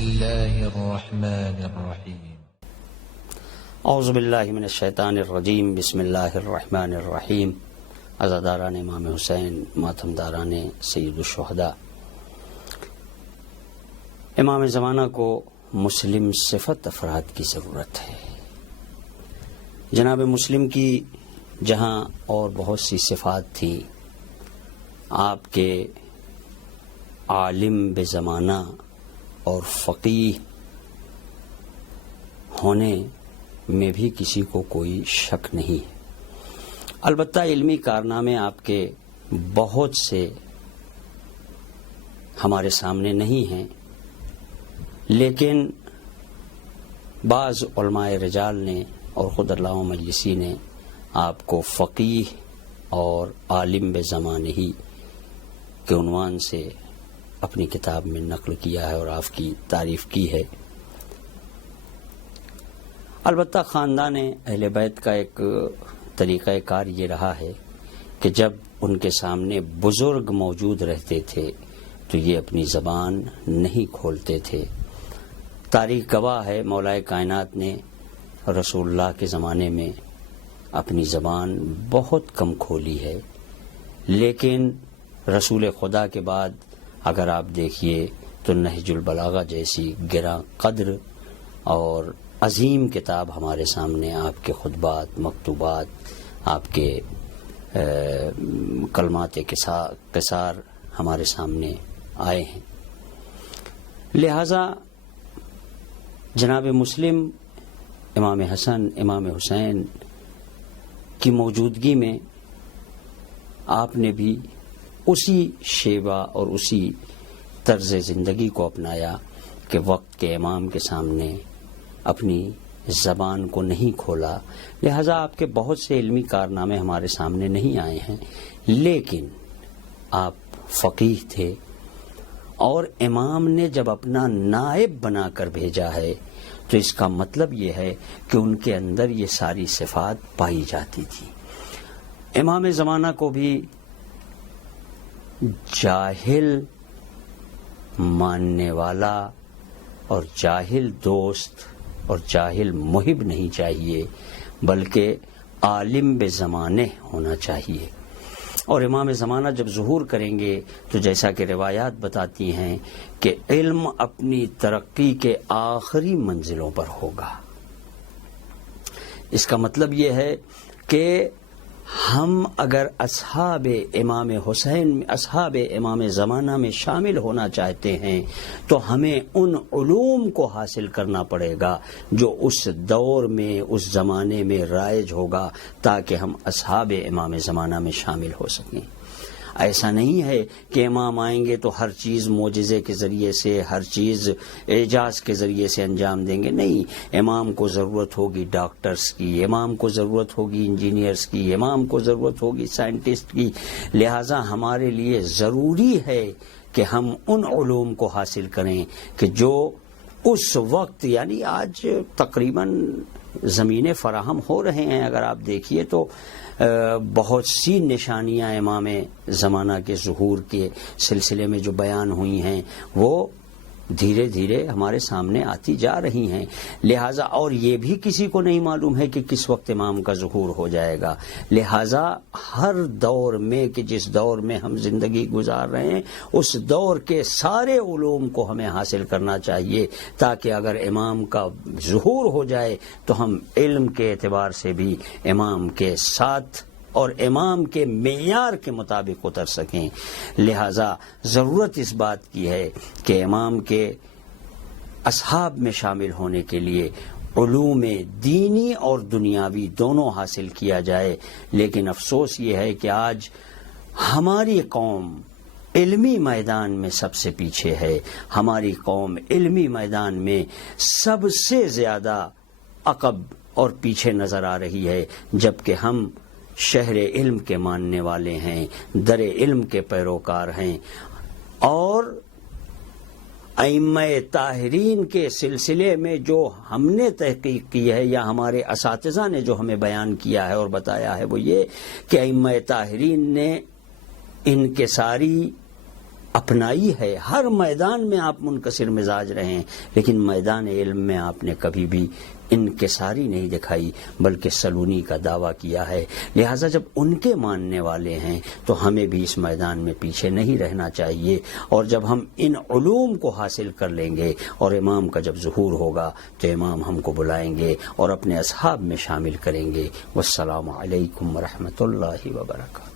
الله الرحمن الرحيم. اعوذ باللہ من الشیطان الرجیم. بسم اللہ الرحمن الرحیم. عزاداران امام حسین، ماتمداران سید الشہداء، امام زمانہ کو مسلم صفت افراد کی ضرورت ہے. جناب مسلم کی جہاں اور بہت سی صفات تھیں، آپ کے عالم بے زمانہ اور فقیہ ہونے میں بھی کسی کو کوئی شک نہیں ہے. البتہ علمی کارنامے آپ کے بہت سے ہمارے سامنے نہیں ہیں، لیکن بعض علماء رجال نے اور خود علامہ مجلسی نے آپ کو فقیہ اور عالم بے زمانہ ہی کے عنوان سے اپنی کتاب میں نقل کیا ہے اور آپ کی تعریف کی ہے. البتہ خاندان اہل بیت کا ایک طریقہ کار یہ رہا ہے کہ جب ان کے سامنے بزرگ موجود رہتے تھے تو یہ اپنی زبان نہیں کھولتے تھے. تاریخ گواہ ہے، مولا کائنات نے رسول اللہ کے زمانے میں اپنی زبان بہت کم کھولی ہے، لیکن رسول خدا کے بعد اگر آپ دیکھیے تو نہج البلاغہ جیسی گراں قدر اور عظیم کتاب ہمارے سامنے، آپ کے خطبات، مکتوبات، آپ کے کلمات قصار ہمارے سامنے آئے ہیں. لہذا جناب مسلم امام حسن، امام حسین کی موجودگی میں آپ نے بھی اسی شیبہ اور اسی طرز زندگی کو اپنایا کہ وقت کے امام کے سامنے اپنی زبان کو نہیں کھولا. لہذا آپ کے بہت سے علمی کارنامے ہمارے سامنے نہیں آئے ہیں، لیکن آپ فقیہ تھے اور امام نے جب اپنا نائب بنا کر بھیجا ہے تو اس کا مطلب یہ ہے کہ ان کے اندر یہ ساری صفات پائی جاتی تھی. امام زمانہ کو بھی جاہل ماننے والا اور جاہل دوست اور جاہل محب نہیں چاہیے، بلکہ عالم بے زمانے ہونا چاہیے. اور امام زمانہ جب ظہور کریں گے تو جیسا کہ روایات بتاتی ہیں کہ علم اپنی ترقی کے آخری منزلوں پر ہوگا. اس کا مطلب یہ ہے کہ ہم اگر اصحاب امام حسین، اصحاب امام زمانہ میں شامل ہونا چاہتے ہیں تو ہمیں ان علوم کو حاصل کرنا پڑے گا جو اس دور میں، اس زمانے میں رائج ہوگا، تاکہ ہم اصحاب امام زمانہ میں شامل ہو سکیں. ایسا نہیں ہے کہ امام آئیں گے تو ہر چیز معجزے کے ذریعے سے، ہر چیز اعجاز کے ذریعے سے انجام دیں گے. نہیں، امام کو ضرورت ہوگی ڈاکٹرز کی، امام کو ضرورت ہوگی انجینئرز کی، امام کو ضرورت ہوگی سائنٹسٹ کی. لہٰذا ہمارے لیے ضروری ہے کہ ہم ان علوم کو حاصل کریں کہ جو اس وقت، یعنی آج تقریباً زمینیں فراہم ہو رہے ہیں. اگر آپ دیکھیے تو بہت سی نشانیاں امام زمانہ کے ظہور کے سلسلے میں جو بیان ہوئی ہیں وہ دھیرے دھیرے ہمارے سامنے آتی جا رہی ہیں. لہٰذا اور یہ بھی کسی کو نہیں معلوم ہے کہ کس وقت امام کا ظہور ہو جائے گا. لہٰذا ہر دور میں کہ جس دور میں ہم زندگی گزار رہے ہیں اس دور کے سارے علوم کو ہمیں حاصل کرنا چاہیے، تاکہ اگر امام کا ظہور ہو جائے تو ہم علم کے اعتبار سے بھی امام کے ساتھ اور امام کے معیار کے مطابق اتر سکیں. لہذا ضرورت اس بات کی ہے کہ امام کے اصحاب میں شامل ہونے کے لیے علوم دینی اور دنیاوی دونوں حاصل کیا جائے. لیکن افسوس یہ ہے کہ آج ہماری قوم علمی میدان میں سب سے پیچھے ہے. ہماری قوم علمی میدان میں سب سے زیادہ عقب اور پیچھے نظر آ رہی ہے، جبکہ ہم شہر علم کے ماننے والے ہیں، در علم کے پیروکار ہیں. اور ائمہ طاہرین کے سلسلے میں جو ہم نے تحقیق کی ہے یا ہمارے اساتذہ نے جو ہمیں بیان کیا ہے اور بتایا ہے وہ یہ کہ ائمہ طاہرین نے انکساری اپنائی ہے، ہر میدان میں آپ منکسر مزاج رہے ہیں، لیکن میدان علم میں آپ نے کبھی بھی انکساری نہیں دکھائی بلکہ سلونی کا دعویٰ کیا ہے۔ لہٰذا جب ان کے ماننے والے ہیں تو ہمیں بھی اس میدان میں پیچھے نہیں رہنا چاہیے، اور جب ہم ان علوم کو حاصل کر لیں گے اور امام کا جب ظہور ہوگا تو امام ہم کو بلائیں گے اور اپنے اصحاب میں شامل کریں گے۔ والسلام علیکم ورحمۃ اللہ وبرکاتہ۔